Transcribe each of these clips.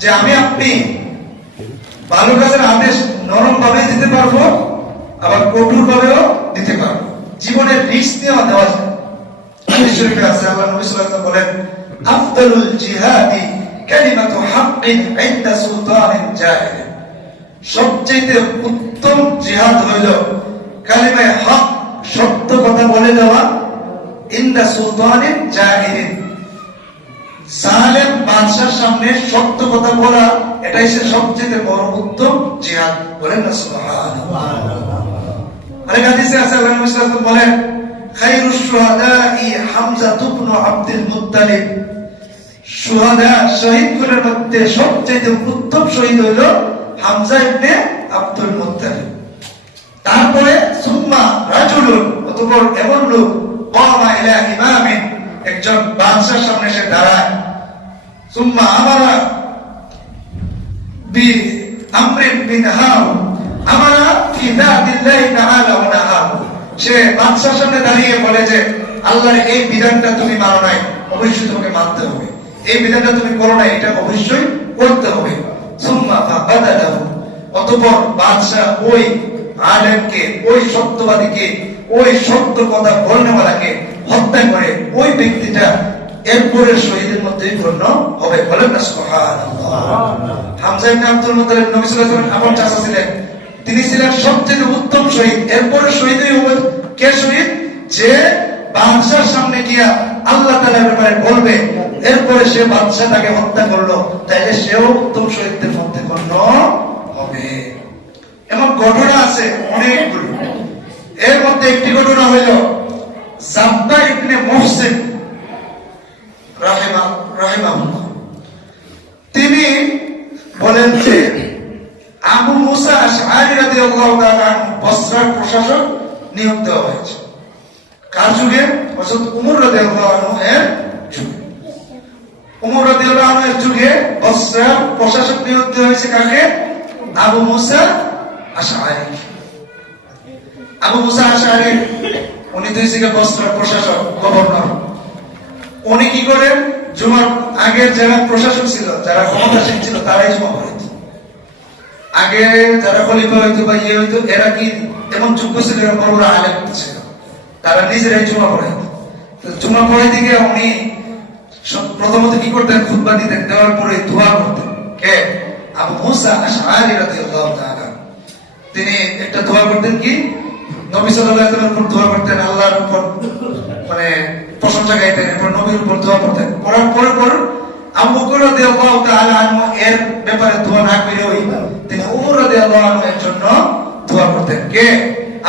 যে আমি আপনি ভালো কাজের আদেশ নরম ভাবে দিতে পারব, আবার কঠোর ভাবেও দিতে পারব। জীবনের রিস্ক নেওয়া দেওয়া যায়। শরীফে আছে আল্লাহ নবী সাল্লাল্লাহু বলেন, আফদালুল জিহাদি কালিমাতু হাক্কিন ইনদা সুলতানিন সবচেয়ে উত্তম জিহাদ হইল কালিমায়ে হক সত্য কথা বলে দেওয়া, ইনদা সুলতানিন জাহিরিন বাদশার সামনে সত্য কথা বলা, এটাই সে সবচেয়ে বড় উত্তম জিহাদ না আছে বলেন শুহাদাই হামজা আব্দুল মুত্তালিব। শুহাদা শহীদগুলোর মধ্যে সবচেয়ে উত্তম শহীদ হইল হামজা ইবনে আব্দুল মুত্তালিব। তারপরে সুম্মা রাজুলুন, অতঃপর এমন লোক, কামা ইলা ইমামিন একজন বাদশার সামনে এসে দাঁড়ায়। বি আমরিন বিন হাউ আমারা ফি যাতিল্লাহি তাআলা সে বাদশার সামনে দাঁড়িয়ে বলে যে, আল্লাহর এই বিধানটা তুমি মানো নাই, অবশ্যই তোমাকে মানতে হবে। এই বিধানটা তুমি করো নাই, এটা অবশ্যই করতে হবে। সুম্মা ফাবাদালাহু অতঃপর বাদশা ওই আলেমকে, ওই সত্যবাদীকে, ওই সত্য কথা বলনেওয়ালাকে হত্যা করে ওই ব্যক্তিটা এরপরের শহীদের মধ্যে গণ্য হবে। বলেন না সুবহানাল্লাহ। হামজা ইবনে আব্দুল মুত্তালিব নবী সাল্লাল্লাহু আলাইহি আপন চাচা ছিলেন। তিনি ছিলেন সবচেয়ে উত্তম শহীদ। এরপরে শহীদই হবে কে শহীদ? যে বাদশার সামনে গিয়া আল্লাহ তাআলার ব্যাপারে বলবে। এরপরে সে বাদশা তাকে হত্যা করল। তাইলে সেও উত্তম শহীদদের মধ্যে গণ্য হবে। এমন ঘটনা আছে অনেকগুলো। এর মধ্যে একটি ঘটনা হইল জাব্বা ইবনে মুহসিন তিনি বলেন যে, আবু মুসা প্রশাসক নিয়োগ দেওয়া হয়েছে। কার যুগে? উমর যুগে। প্রশাসক নিয়োগ হয়েছে কাকে? আবু মুসা আশআরি। আবু মুসা আশআরি, উনি দুই থেকে বসরার প্রশাসক, গভর্নর। উনি কি করেন? জুমার আগের যারা প্রশাসক ছিল, যারা ক্ষমতাসীন ছিল, তারাই জমা পড়াইত আগে যারা খলিফা হইতো বা ইয়ে হইতো, এরা কি? এমন যোগ্য ছিল এরা বড় বড় আলেম ছিল। তারা নিজেরাই জমা তো জমা পড়াইতে গিয়ে উনি প্রথমত কি করতেন? খুতবা দিতেন, দেওয়ার পরে দোয়া করতেন। কে? আবু মুসা আশআরি রাদিয়াল্লাহু তাআলা। তিনি একটা দোয়া করতেন কি? নবী সাল্লাল্লাহু আলাইহি ওয়াসাল্লামের উপর দোয়া করতেন, আল্লাহর উপর মানে প্রশংসা গাইতেন এরপর নবীর উপর দোয়া করতেন। করার পরে পর আবু বকর রাদিয়াল্লাহু তাআলা আনহু এর ব্যাপারে দোয়া না করে ওই তিনি উমর রাদিয়াল্লাহু আনহু এর জন্য দোয়া করতেন। কে?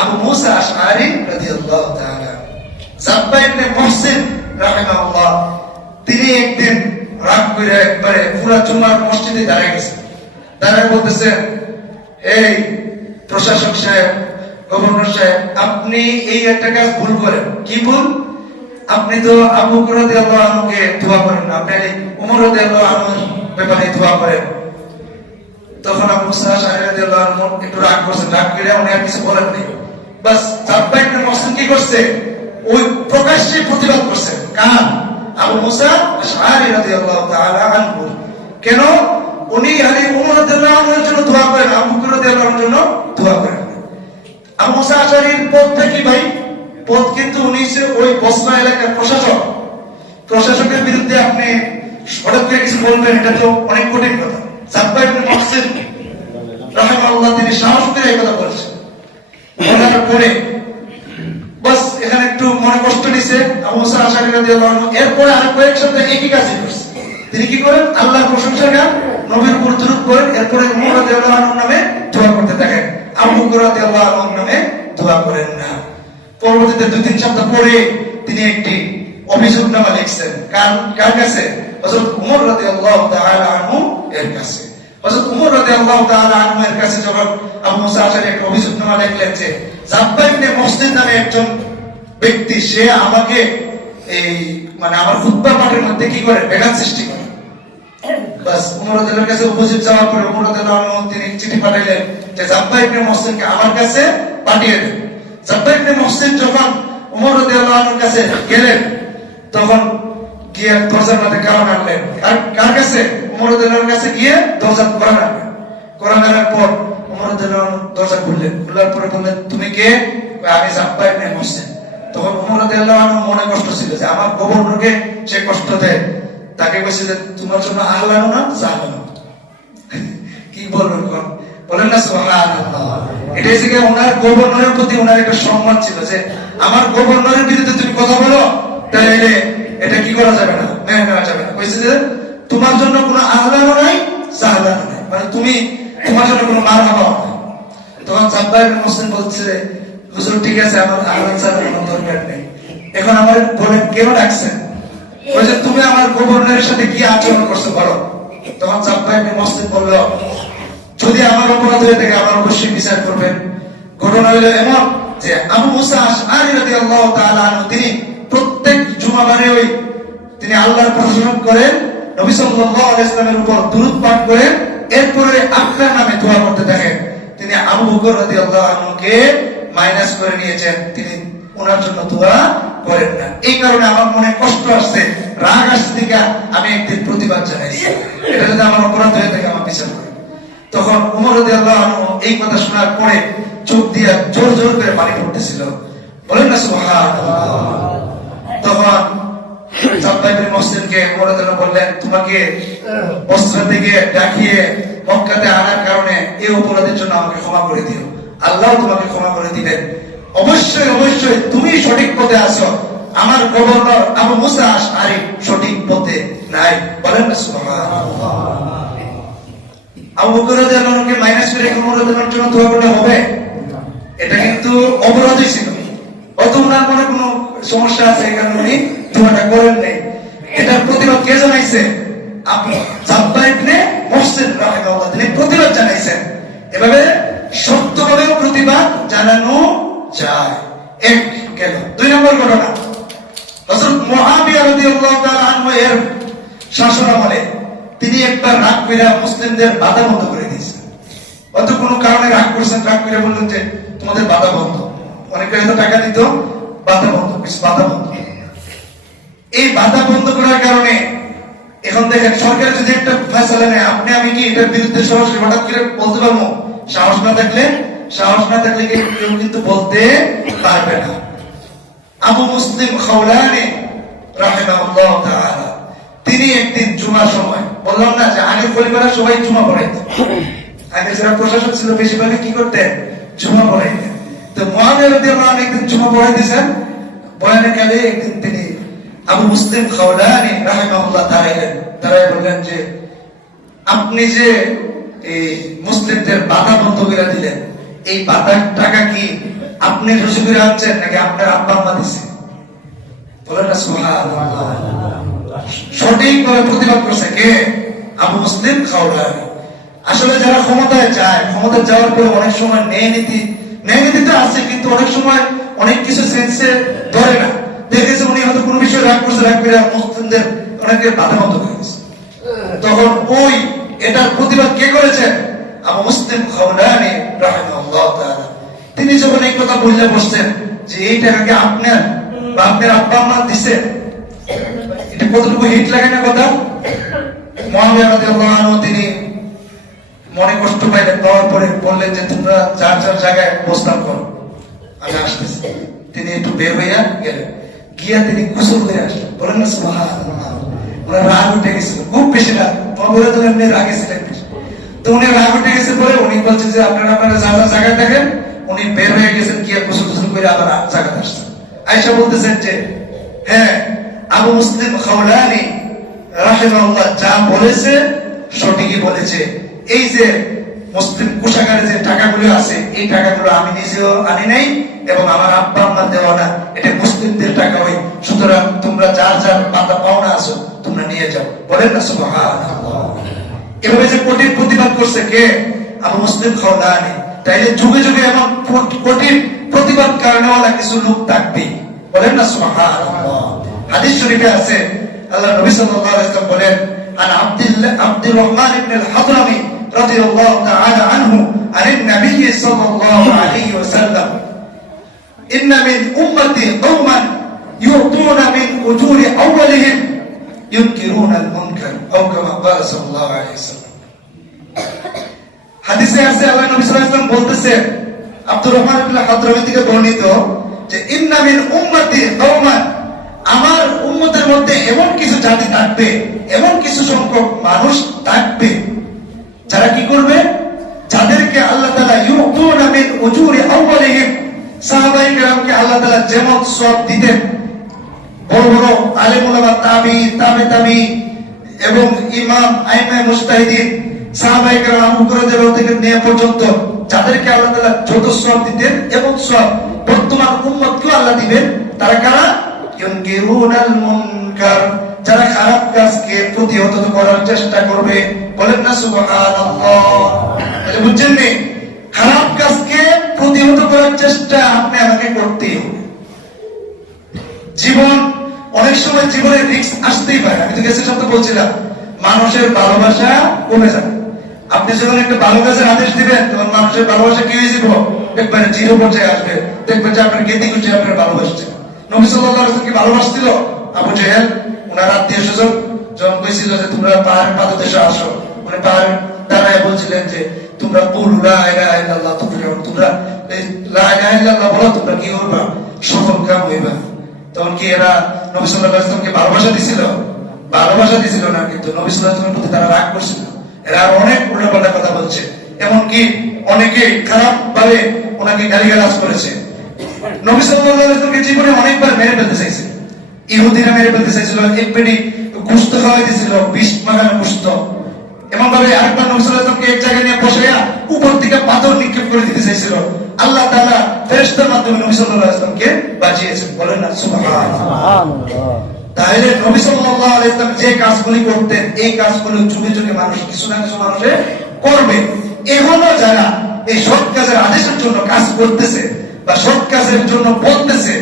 আবু মুসা আশআরি রাদিয়াল্লাহু তাআলা। ইবনে মুহসিন রাহিমাহুল্লাহ, তিনি একদিন রাগ করে একবারে পুরা জুমার মসজিদে দাঁড়িয়ে গেছেন। দাঁড়ায় বলতেছেন, এই প্রশাসক সাহেব, গভর্নর সাহেব, আপনি এই একটা কাজ ভুল করেন। কি ভুল? আপনি তো আবু কুরাদি আল্লাহ আনুকে দোয়া করেন আপনি উমর রাদি ব্যাপারে দোয়া করেন। তখন আবু একটু রাগ রাগ করে উনি আর কিছু বাস কি করছে? ওই প্রকাশ্যে প্রতিবাদ করছে। কার? আবু মুসা শাহরি রাদিয়াল্লাহু তাআলা আনহু কেন? উনি আলী উমর জন্য দোয়া করেন আবু বকর আনহুর জন্য দোয়া করেন আবু মুসা ভাই? পদ কিন্তু উনি ওই বসরা এলাকার প্রশাসক। প্রশাসকের বিরুদ্ধে আপনি হঠাৎ করে কিছু বলবেন, এটা তো অনেক কঠিন কথা। মুহসিন তিনি সাহস করে এই কথা বলেছেন। বলার পরে বাস, এখানে একটু মনে কষ্ট নিছে, আবু আশারি আনহু। এরপরে আর কয়েক সপ্তাহ একই কাজই করছে। তিনি কি করেন? আল্লাহর প্রশংসা গান নবীর উপর করেন এরপরে উমর রাদিয়াল্লাহু নামে দোয়া করতে থাকেন। আবু বকর রাদিয়াল্লাহু আনহুর নামে দোয়া করেন না। পরবর্তীতে দুই তিন সপ্তাহ পরে তিনি একটি অভিযোগনামা লিখছেন। কার কাছে? উমর এর কাছে। উমর এর কাছে যখন আবু মুসা একটা লিখলেন যে নামে একজন ব্যক্তি, সে আমাকে এই মানে আমার পাঠের মধ্যে কি করে? ব্যাঘাত সৃষ্টি করে। বাস, উমর কাছে উপস্থিত যাওয়ার পরে উমর রাদিয়াল্লাহু আনহু তিনি চিঠি পাঠাইলেন যে জাব্বা আমার কাছে পাঠিয়ে দেন। জাব্বা ইবনে মুহসিন যখন উমর রাদিয়াল্লাহু কাছে গেলেন, তখন গিয়ে মধ্যে কারণ আনলেন। আর কার কাছে? উমরুদ্দিনের কাছে গিয়ে দরজা কোরআন আনলেন। কোরআন আনার পর উমরুদ্দিন দরজা খুললেন। খোলার পরে বললেন, তুমি কে? আমি জাপ্পা ইবনে মুহসিন তখন উমরুদ্দিন মনে কষ্ট ছিল যে আমার গভর্নরকে সে কষ্ট দেয়। তাকে বলছে যে, তোমার জন্য আহলানো না জাহালানো কি বলবেন বলেন না ওনার গভর্নরের প্রতি ওনার একটা সম্মান ছিল যে, আমার গভর্নরের বিরুদ্ধে তুমি কথা বলো তাহলে এটা কি করা যাবে না? মেনে নেওয়া যাবে না। যে, তোমার জন্য কোনো নাই নাই। মানে তুমি তোমার জন্য কোনো মার তখন সাব্বাই বলছে, হুজুর, ঠিক আছে, আমার আহলান দরকার নেই। এখন আমার বলেন কেন ডাকছেন যে তুমি আমার গভর্নরের সাথে কি আচরণ করছ বলো? তখন সাব্বাই মুসলিম বলল যদি আমার অপরাধ হয়ে থাকে আমার অবশ্যই বিচার করবেন, ঘটনা হলো এমন যে আবু মুসা আশআরি রাদিয়াল্লাহু তাআলা আনহু, তিনি প্রত্যেক জুমাবারে ওই তিনি আল্লাহর প্রশংসা করেন, নবী সাল্লাল্লাহু আলাইহি সাল্লামের উপর দুরূদ পাঠ করেন, এরপরে নামে দোয়া করতে থাকেন। তিনি আবু বকর রাদিয়াল্লাহু আনহুকে মাইনাস করে নিয়েছেন, তিনি ওনার জন্য দোয়া করেন না। এই কারণে আমার মনে কষ্ট আসছে, রাগ আসছে আমি একদিন প্রতিবাদ জানাইছি। এটা যদি আমার অপরাধ হয়ে থাকে আমার বিচার করে। তখন উমর এই কথা শোনার পরে চোখ দিয়ে জোর জোর করে পানি পড়তেছিল। বলেন না তখন ক্ষমা করে আল্লাহ তোমাকে ক্ষমা করে অবশ্যই অবশ্যই তুমি সঠিক পথে আছো। আমার গভর্নর আবু মুসা সঠিক পথে নাই। বলেন না এটা কিন্তু কোনো সমস্যা আছে এই উনি কে জানাইছে? আপনি জাব্বা ইবনে জানাইছেন। এভাবে সত্যভাবেও প্রতিবাদ জানানো যায়। এক গেল দুই নম্বর ঘটনা। হযরত মুআবিয়া রাদিয়াল্লাহু তাআলা শাসনামলে তিনি একবার রাগ কইরা মুসলিমদের বাধা বন্ধ করে দিয়েছেন। হয়তো কোনো কারণে রাগ করছেন, রাগ করে বললেন যে, তোমাদের বাধা বন্ধ। অনেকে হয়তো টাকা দিত, বাধা বন্ধ বেশ বাধা বন্ধ। এই বাধা বন্ধ করার কারণে এখন দেখেন, সরকার যদি একটা ফয়সালা নেয়, আপনি, আমি কি এটার বিরুদ্ধে সরাসরি হঠাৎ করে বলতে পারব? সাহস না থাকলে, সাহস না থাকলে কেউ কিন্তু বলতে পারবে না। আবু মুসলিম খাওলানি, রাহিমাহুল্লাহ তাআলা, তিনি একদিন জুমার সময় বললাম না যে আগের পরিবারে সবাই জুমা পড়াইত। আগে যারা প্রশাসক ছিল বেশিরভাগই কি করতেন জুমা পড়াইতেন তো রাদিয়াল্লাহু একদিন জুমা পড়াই দিয়েছেন। কালে একদিন তিনি আবু মুসলিম রাহিমাহুল্লাহ দাঁড়াইলেন। দাঁড়াই বললেন যে, আপনি যে এই মুসলিমদের বাধা বন্ধ করে দিলেন, এই বাধার টাকা কি আপনি রুজু করে আনছেন নাকি আপনার আব্বা আম্মা দিছে? বলেন না, সুবহানাল্লাহ। সঠিকভাবে প্রতিবাদ করছে কে? আবু মুসলিম খাওলানি। আসলে যারা ক্ষমতায় যায়, ক্ষমতায় যাওয়ার পরে অনেক সময় ন্যায় নীতি ন্যায় নীতি তো আছে, কিন্তু অনেক সময় অনেক কিছু সেন্সে ধরে না। দেখেছে উনি হয়তো কোনো বিষয়ে রাগ করছে, রাগ করে মুসলিমদের অনেকে করে দিয়েছে। তখন ওই এটার প্রতিবাদ কে করেছেন আবু মুসলিম তিনি যখন এই কথা বললে বসছেন যে এই টাকাকে আপনার বা আপনার আব্বা আম্মা দিছে কতটুকু হিট লাগে না কথা? তিনি মনে কষ্ট পাইলেন পরে বললেন যে, তোমরা যার যার জায়গায় অবস্থান করো। আমি আসতেছি। তিনি একটু বের হইয়া গেলেন। গিয়া তিনি করে আসলেন। বলেন না রাগ উঠে গেছিল। খুব বেশি রাগ তো রাগে ছিলেন। তো উনি রাগ উঠে গেছে পরে উনি বলছেন যে, আপনারা আপনারা যার যার জায়গায় থাকেন, উনি বের হয়ে গেছেন, গিয়া গোসল করে আবার জায়গাতে আসছেন। আয়সা বলতেছেন যে হ্যাঁ আবু মুসলিম খাওলানি রাহিমাহুল্লাহ যা বলেছে, সঠিকই বলেছে। এই যে মুসলিম কোষাগারে যে টাকাগুলো আছে, এই টাকাগুলো আমি নিজেও আনি নাই এবং আমার আব্বা আম্মার দেওয়া না এটা মুসলিমদের টাকা ওই সুতরাং তোমরা যার যার পাতা পাওনা আছো, তোমরা নিয়ে যাও। বলেন না, সুবহানাল্লাহ। এভাবে যে কঠিন প্রতিবাদ করছে কে? আবু মুসলিম খাওলানি। তাইলে যুগে যুগে এমন কঠিন প্রতিবাদ কারণেওয়ালা কিছু লোক থাকবে বলেন না, সুবহানাল্লাহ। হাদিস শরীফে আছে আল্লাহ নবী সাল্লাল্লাহু আলাইহি ওয়াসাল্লাম বলেন عن عبد الله عبد الرحمن بن الحضرمي رضي الله تعالى عنه عن النبي صلى الله عليه وسلم إن من أمتي قوما يعطون من أجور أولهم ينكرون المنكر أو كما قال صلى الله عليه وسلم হাদিসে আছে আল্লাহ নবী সাল্লাল্লাহু আলাইহি ওয়াসাল্লাম বলতেছে আব্দুর রহমান ইবনে হাদরামি থেকে বর্ণিত যে ইন্না মিন উম্মতি কওমান আমার উম্মতের মধ্যে এমন কিছু জাতি থাকবে, এমন কিছু সংখ্যক মানুষ থাকবে, যারা কি করবে? যাদেরকে আল্লাহ আল্লাহ যেমন সব দিতেন। বড় বড় আলেম তাবি, তাবে তাবি এবং ইমাম আইমে মুস্তাহিদিন সাহাবায়ে বকর থেকে নিয়ে পর্যন্ত যাদেরকে আল্লাহ তাআলা যত সব দিতেন এবং সব বর্তমান উম্মতকেও আল্লাহ দিবেন, তারা কারা? যারা খারাপ কাজকে প্রতিহত করার চেষ্টা করবে, বলেন না বুঝছেন নি? খারাপ কাজকে প্রতিহত করার চেষ্টা আপনি আমাকে জীবন, অনেক সময় জীবনের রিস্ক আসতেই পারে। আমি তো গেছে সপ্তাহ বলছিলাম, মানুষের ভালোবাসা কমে যাবে। আপনি যখন একটা ভালো কাজের আদেশ দিবেন, তখন মানুষের ভালোবাসা কি হয়ে যাব? একবারে জিরো পর্যায়ে আসবে। দেখবেন যে আপনার গেতি গুছি আপনার ভালোবাসছে। নবী ভালোবাসছিল? আবু জেহেল ওনার আত্মীয় স্বজন যখন কইছিল যে তোমরা পাহাড়ের পাদদেশে আসো, উনি পাহাড় দাঁড়ায় বলছিলেন যে, তোমরা কুল লা তোমরা এরা নবী সাল্লাল্লাহু দিছিল? ভালোবাসা কিন্তু নবী সাল্লাল্লাহু তারা রাগ করছিল। এরা অনেক উল্টাপাল্টা কথা বলছে। এমনকি অনেকে খারাপ ভাবে ওনাকে গালিগালাজ করেছে। নবী ওয়াসাল্লামকে জীবনে অনেকবার মেরে ফেলতে ইহুদিরা মেরে ফেলতে চাইছিল এক পেটি গুস্ত খাওয়াই বিষ মাখানো গুস্ত এমন ভাবে আরেকবার নবী এক জায়গায় নিয়ে বসাইয়া উপর থেকে পাথর নিক্ষেপ করে দিতে চাইছিল। আল্লাহ তাআলা ফেরেশতার মাধ্যমে নবী সাল্লাল্লাহু আলাইহি ওয়াসাল্লামকে বাঁচিয়েছেন। বলেন না সুবহানাল্লাহ। তাহলে নবী সাল্লাল্লাহু আলাইহি ওয়াসাল্লাম যে কাজগুলি করতেন এই কাজগুলো যুগে যুগে মানুষ কিছু না কিছু মানুষে করবে। এখনও যারা এই সৎ কাজের আদেশের জন্য কাজ করতেছে বা সৎ কাজের জন্য বলতেছে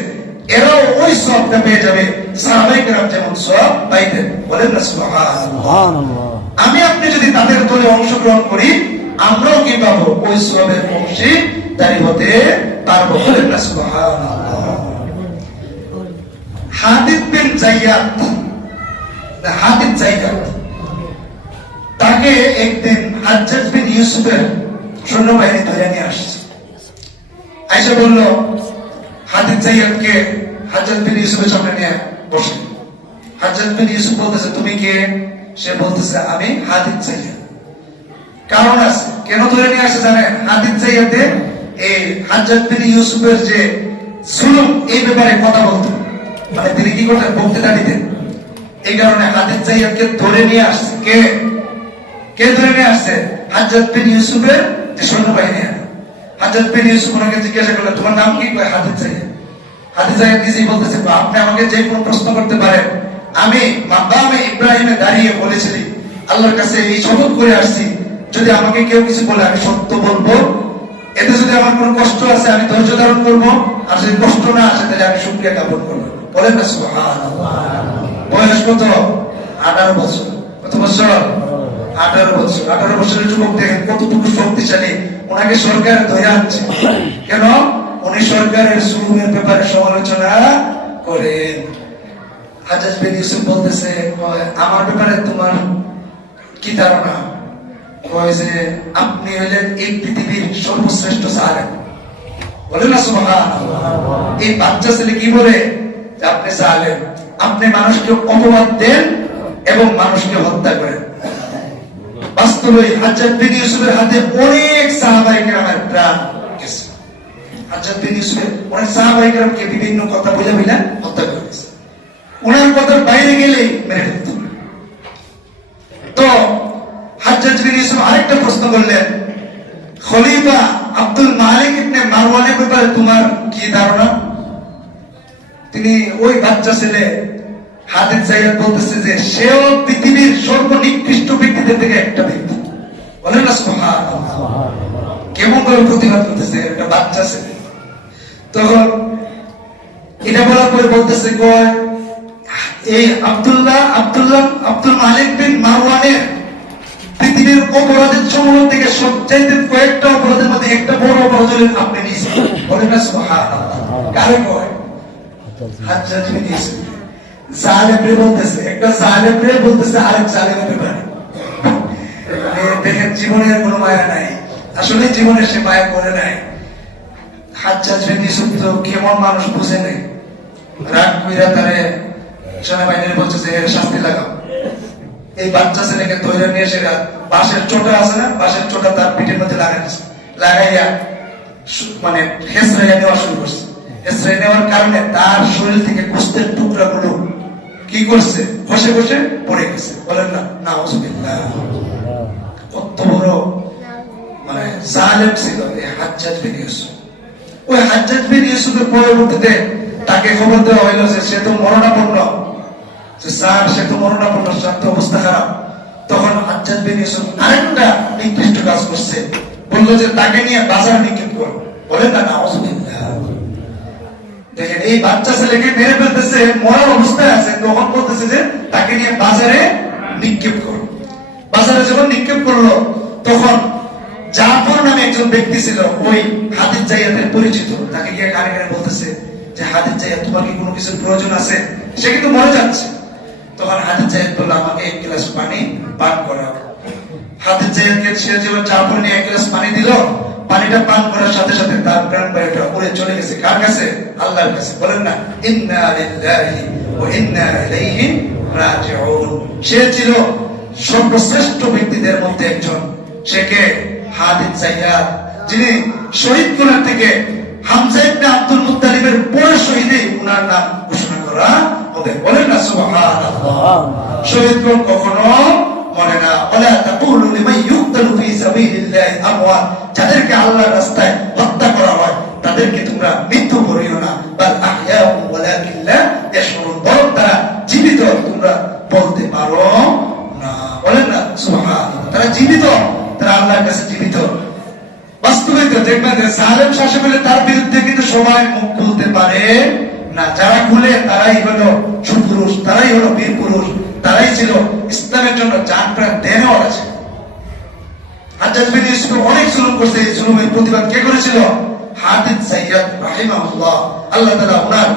এরাও ওই সবটা পেয়ে যাবে। সাহাবাই কেরাম যেমন সব পাইতেন। বলেন না আমি আপনি যদি তাদের দলে অংশগ্রহণ করি আমরাও কি পাবো? ওই সবের অংশী দাঁড়ি হতে পারব। বলেন না হাদিদ বিন জাইয়াদ। না, হাদিদ জাইয়াদ। তাকে একদিন হাজ্জাজ বিন ইউসুফের সৈন্যবাহিনী ধরে নিয়ে আসছে। আইসা বলল হাদিদ জাইয়াদকে হাজ্জাজ বিন ইউসুফের সামনে নিয়ে বসে। হাজ্জাজ বিন ইউসুফ বলতেছে, তুমি কে? সে বলতেছে, আমি হাদিদ জাইয়াদ। কারণ আছে, কেন ধরে নিয়ে আসে জানেন? হাদিদ জাইয়াদে এই হাজ্জাজ বিন ইউসুফের যে জুলুম, এই ব্যাপারে কথা বলতো। মানে তিনি কি করতেন? বক্তৃতা দিতেন। এই কারণে হাদিদ জাইয়াদকে ধরে নিয়ে আসছে কে? কে ধরে নিয়ে আসছে? হাজ্জাজ বিন ইউসুফের যে সৈন্যবাহিনী হাজ্জাজ বিন ইউসুফ ওনাকে জিজ্ঞাসা করলেন তোমার নাম কি? কয় হাদিদ জাইয়াদ নিজেই বলতেছে "বা, আপনি আমাকে যে কোনো প্রশ্ন করতে পারেন আমি মাকামে ইব্রাহিমে দাঁড়িয়ে বলেছিলি আল্লাহর কাছে এই শপথ করে আসছি যদি আমাকে কেউ কিছু বলে আমি সত্য বলব। এতে যদি আমার কোনো কষ্ট আছে আমি ধৈর্য ধারণ করব আর যদি কষ্ট না আসে তাহলে আমি শুক্রিয়া জ্ঞাপন করব। বলেন না বয়স কত? আঠারো বছর। কত বছর? আঠারো বছর, আঠারো বছরের যুবক দেখেন কতটুকু শক্তিশালী। ওনাকে সরকার ধরে আনছে কেন? উনি সরকারের ব্যাপারে সমালোচনা করেন। হাজাজ বিন ইউসুফ বলতেছে আমার ব্যাপারে তোমার কি ধারণা? কয় যে, আপনি হলেন এই পৃথিবীর সর্বশ্রেষ্ঠ সালেম। বলে না, সুবহানাল্লাহ। এই বাচ্চা ছেলে কি বলে? আপনি সালেম। আপনি মানুষকে অপবাদ দেন এবং মানুষকে হত্যা করেন। বাস্তবে হাজ্জাজ বিন ইউসুফের হাতে অনেক প্রাণ গেছে। হাজ্জাজ বিন ইউসুফের অনেক বিভিন্ন কথা বলে বলে হত্যা করে ওনার কথার বাইরে গেলেই মেরে ফেলত। তো হাজ্জাজ বিন ইউসুফ আরেকটা প্রশ্ন করলেন, খলিফা আব্দুল মালিক ইবনে মারওয়ানের ব্যাপারে তোমার কি ধারণা? তিনি ওই বাচ্চা ছেলে হাদিস জাইয়াদ বলতেছে যে সেও পৃথিবীর সর্বনিকৃষ্ট ব্যক্তিদের থেকে একটা ব্যক্তি। না, সুবহানাল্লাহ। কেমন করে করতেছে? একটা বাচ্চা ছেলে। তখন এটা বলার পরে বলতেছে, কয়, এই আব্দুল মালিক বিন মারওয়ানের পৃথিবীর অপরাধের সমূহ থেকে সবচাইতে কয়েকটা অপরাধের মধ্যে একটা বড় অপরাধ হলেন আপনি না কয়? বলতেছে, একটা বলতেছে, আরেক জীবনের কোনো মায়া নাই। আসলে জীবনে সে মায়া করে নাই। হাজ্জাজ বিন ইউসুফ কেমন মানুষ বুঝে নেই। রাগ কইরা তারে সেনাবাহিনীর বলছে যে, এর শাস্তি লাগাও। এই বাচ্চা ছেলেকে ধরে নিয়ে রা- বাঁশের চোটা আছে না? বাঁশের চোটা তার পিঠের মধ্যে লাগাইছে লাগাইয়া সু- মানে হেসরাইয়া নেওয়া শুরু করছে। হেসরাই নেওয়ার কারণে তার শরীর থেকে কুস্তের টুকরা গুলো কি করছে? বসে বসে পড়ে গেছে। বলেন না না কত বড় মানে জালেম ছিল হাজ্জাজ বিন ইউসুফ। ওই হাজ্জাজ বিন ইউসুফের পরবর্তীতে তাকে খবর দেওয়া হইল যে সে তো মরণাপন্ন, যে স্যার, সে তো মরণাপন্ন, স্যার তো অবস্থা খারাপ। তখন হাজ্জাজ বিন ইউসুফ আরেকটা নিকৃষ্ট কাজ করছে, বলল যে তাকে নিয়ে বাজার নিক্ষেপ করো। বলেন না দেখেন, এই বাচ্চা ছেলেকে মেরে ফেলতেছে, মরার অবস্থায় আছে, তখন বলতেছে যে তাকে নিয়ে বাজারে নিক্ষেপ করো। বাজারে যখন নিক্ষেপ করল, তখন জাফর নামে একজন ব্যক্তি ছিল, ওই হাদিস জাইয়াদের পরিচিত। তাকে গিয়ে কানে কানে বলতেছে যে, হাদিস জাইয়া তোমার কি কোনো কিছুর প্রয়োজন আছে? সে কিন্তু মরে যাচ্ছে। তখন হাদিস জাইয়াদ বলল, আমাকে এক গ্লাস পানি পান করাও। হাদিস জাইয়াদকে সে যখন জাফর নিয়ে এক গ্লাস পানি দিল, পানিটা পান করার সাথে সাথে তার প্রাণ বায়ুটা উড়ে চলে গেছে। কার কাছে? আল্লাহর কাছে। বলেন না, ইন্না লিল্লাহি ওয়া ইন্না ইলাইহি রাজিউন। সে ছিল সর্বশ্রেষ্ঠ ব্যক্তিদের মধ্যে একজন। সে কে? হাদিস জাইয়াদ যিনি শহীদগুলার থেকে আব্দুল পরে শহীদে উনার নাম ঘোষণা করা হবে। বলেন না, সুবহানাল্লাহ। শহীদগণ কখনো না। যাদেরকে রাস্তায় হত্যা করা হয়, তাদেরকে তোমরা মৃত্যু করিও না। বাল জীবিত, তারা আল্লাহর কাছে জীবিত। বাস্তবে তো দেখবেন যে সালেম শাসক হলে তার বিরুদ্ধে কিন্তু সবাই মুখ খুলতে পারে না। যারা খুলে, তারাই হলো সুপুরুষ, তারাই হলো বীর পুরুষ, তারাই ছিল ইসলামের জন্য জান প্রাণ আছে অনেক করছে, এই প্রতিবাদ কে করেছিল? হাদিদ রাহিমাহুল্লাহ। আল্লাহ ওনার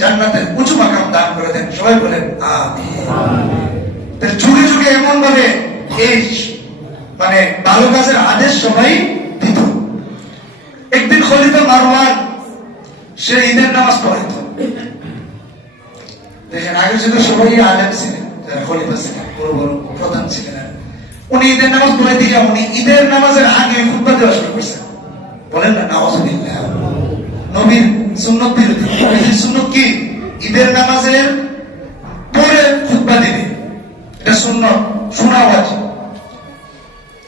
জান্নাতের উঁচু মাকাম দান করে দেন। সবাই বলেন, আমিন। যুগে যুগে এমন ভাবে এই মানে ভালো কাজের আদেশ সবাই দিত। একদিন খলিফা মারওয়ান সে ঈদের নামাজ পড়াইত। দেখেন, আগে যুগে সবাই আলেম ছিলেন, যারা খলিফা ছিলেন, বড় বড় প্রধান ছিলেন। উনি ঈদের নামাজ পড়ে দিয়ে উনি ঈদের নামাজের আগে খুতবা দেওয়া শুরু করছেন। বলেন না নাওয়াজুবিল্লাহ নবীর সুন্নত বিরোধী সুন্নত কি? ঈদের নামাজের পরে খুতবা দিবে এটা সুন্নত, শোনা ওয়াজিব।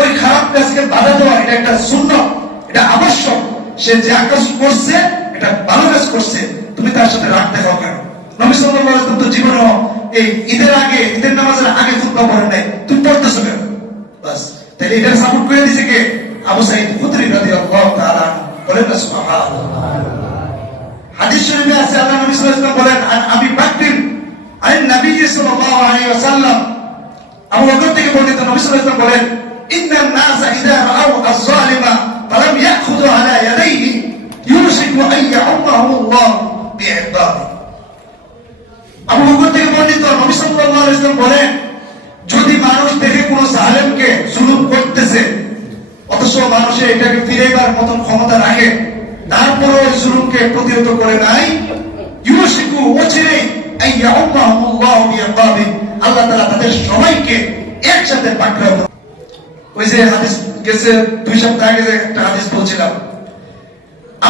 ওই খারাপ কাজকে বাধা দেওয়া, এটা একটা শূন্য এটা আবশ্যক। সে যে কাজ করছে, এটা ভালো কাজ করছে, তুমি তার সাথে রাগ দেখাও কেন? নবী সাল্লাল্লাহু আলাইহি তো এই ঈদের আগে, ঈদের নামাজের আগে খুতবা পড়েন নাই। তুমি পড়তেছো কেন? বাস। তাহলে এটা সাপোর্ট করে দিছে কে? আবু সাইদ খুদরি রাদিয়াল্লাহু তাআলা বলেন না, সুবহানাল্লাহ। হাদিস শরীফে আছে, আল্লাহ নবী সাল্লাল্লাহু আলাইহি বলেন, আন আবি বাকরিন আন নবী সাল্লাল্লাহু আলাইহি ওয়াসাল্লাম। আবু বকর থেকে বর্ণিত নবী সাল্লাল্লাহু আলাইহি বলেন ইন্নান নাসা ইযা রাআউ আয-যালিমা ফালাম ইয়াখুযু আলা ইয়াদাইহি ইউশিকু আন ইয়াউম্মাহু আল্লাহ বি'iqাবি আবু বকর থেকে বর্ণিত নবী সাল্লাল্লাহু আলাইহি ওয়াসাল্লাম যদি মানুষ দেখে কোন জালেমকে জুলুম করতেছে, অথচ মানুষের এটাকে ফিরেবার মতন ক্ষমতা রাখে তারপরে ওই জুলুমকে প্রতিহত করে নাই ইয়াউম্মাহুমুল্লাহু বি'iqাবি আল্লাহ তাআলা তাদের সবাইকে একসাথে পাকড়াও। ওই যে হাদিস গেছে, দুই সপ্তাহ আগে একটা হাদিস বলছিলাম।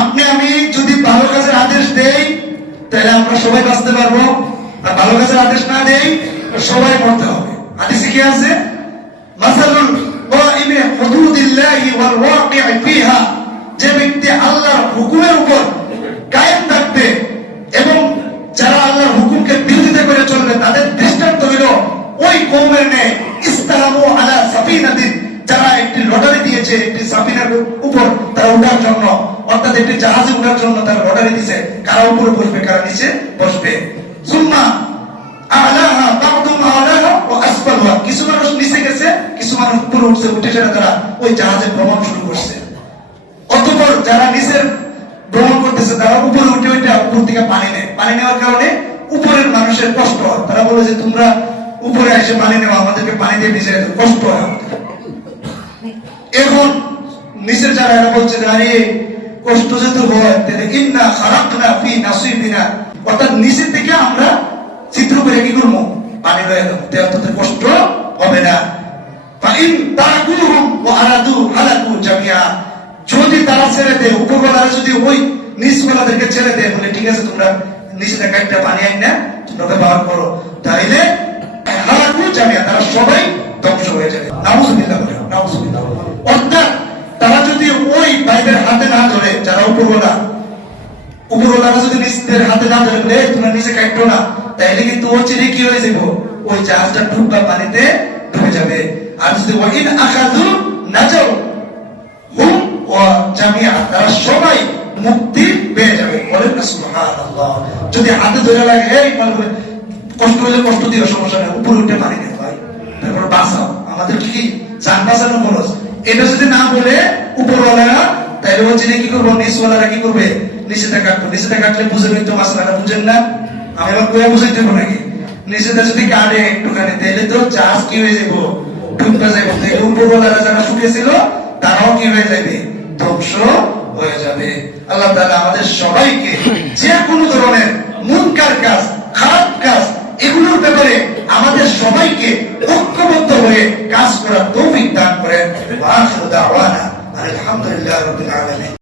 আপনি, আমি যদি ভালো কাজের আদেশ দেই, তাহলে আমরা সবাই বাঁচতে পারব। আর ভালো কাজের আদেশ না দেই সবাই মরতে হবে। হাদিসে কি আছে? মাসালুল কাইমে হুদুদিল্লাহি ওয়াল ওয়াকিউ ফিহা। যে ব্যক্তি আল্লাহর হুকুমের উপর কায়েম থাকবে এবং যারা আল্লাহর হুকুমকে বিরোধিতা চলবে, তাদের দৃষ্টান্ত হইল ওই কৌমের নে ইস্তাহামু আলা একটি লটারি একটি সাফিনার উপর তারা উঠার জন্য, অর্থাৎ একটি জাহাজে উঠার জন্য তারা লটারি দিয়েছে কারা উপরে বসবে, কারা নিচে বসবে। সুম্মা আলাহা বাদুম আলাহা ও আসফালহা। কিছু মানুষ নিচে গেছে, কিছু মানুষ উপরে উঠছে, উঠে সেটা তারা ওই জাহাজে ভ্রমণ শুরু করছে। অতঃপর যারা নিচের ভ্রমণ করতেছে, তারা উপরে উঠে উঠে উপর থেকে পানি নেয়। পানি নেওয়ার কারণে উপরের মানুষের কষ্ট তারা বলে যে, তোমরা উপরে এসে পানি নেওয়া আমাদেরকে পানি দিয়ে ভিজে কষ্ট হয়। এখন নিচের যারা বলছে আরে কষ্ট যেহেতু হয় তাহলে ইন্না খারাপনা ফি নাসিবিনা। অর্থাৎ নিচের থেকে আমরা চিত্র করে কি করব? পানি রয়ে তোদের কষ্ট হবে না। যদি তারা ছেড়ে দেয়, উপরওয়ালারা যদি ওই নিচওয়ালাদেরকে ছেড়ে দেয়, বলে, ঠিক আছে, তোমরা থেকে একটা পানি আইন না, তোমরা ব্যবহার করো। তাইলে হালাকু জামিয়া, তারা সবাই ধ্বংস হয়ে যাবে। নাউজুবিল্লাহ বলে। নাউজুবিল্লাহ অর্থাৎ তারা যদি ওই ভাইদের হাতে না ধরে যারা উপরওয়ালা উপরওয়ালারা যদি নিজেদের হাতে না ধরে বলে তোমরা নিচে কাটতো না। তাইলে কিন্তু ও চিনে কি হয়ে যাব ওই জাহাজটা ডুববা পানিতে ডুবে যাবে। আর যদি ওয়াইন আখাদু নাজাও হুম ও জামিয়া তারা সবাই মুক্তি পেয়ে যাবে। বলেন না সুবহানাল্লাহ। যদি হাতে ধরে লাগে এই বলে, কষ্ট হলে কষ্ট দিও সমস্যা নেই উপরে উঠে পানি নেই ভাই তারপর বাঁচাও। আমাদের কি যান বাঁচানো খরচ। এটা যদি না বলে উপরওয়ালারা হচ্ছে যে কি করব? নিচওয়ালারা কি করবে? নিচেটা কাটবো। নিচেটা কাটলে বুঝে তো মাসলাটা বুঝেন না? আমি এবার কোয়া বুঝাই দেবো নাকি? যদি কাটে একটুখানি, তাহলে তো চাষ কি হয়ে যাব যাব তাইলে উপরওয়ালারা যারা তারাও কি হয়ে যাবে? ধ্বংস হয়ে যাবে। আল্লাহ তাআলা আমাদের সবাইকে যে কোনো ধরনের মুনকার কাজ, খারাপ কাজ, এগুলোর ব্যাপারে আমাদের সবাইকে ঐক্যবদ্ধ হয়ে কাজ করার তৌফিক দান করেন। আলহামদুলিল্লাহ রাব্বিল আলামিন।